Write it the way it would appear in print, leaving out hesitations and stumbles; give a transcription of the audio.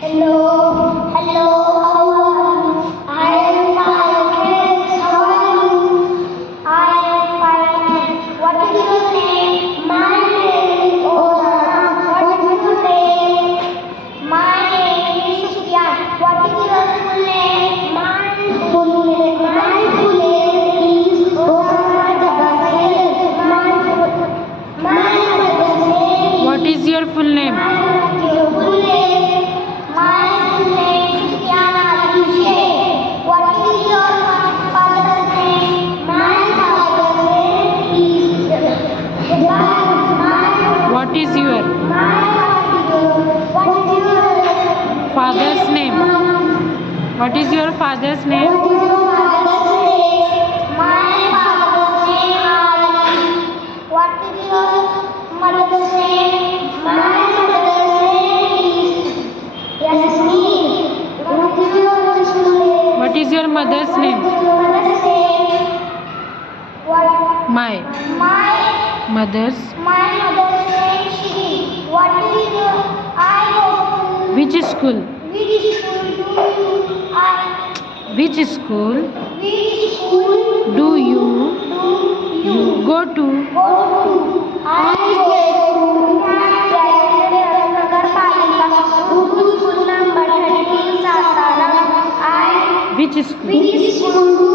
Hello, hello, how are you? I am fine. How are you? I am fine. What is your name? My name is Osama. What is your name? My name is Sufyan. What is your full name? My full name is Osama Jabbar. My mother's name. What is your full name? Your full name. My full name is Sufyan Ali Sheikh. What is your father's name? My father's name is Jabbar. What is your What is your father's name? What is your father's name? What is your father's name? My father's name Ali. What is your mother's name? My mother's name is Yasmin. What is your sister's name? What is your mother's name? Mother's name? What? My mother's. My mother's name Shri. What is your I go Which school? which school do you I Which school which school do you you go to? go to? I go to Nagarpalika Urdu school number 13 Satara. Which school? Which school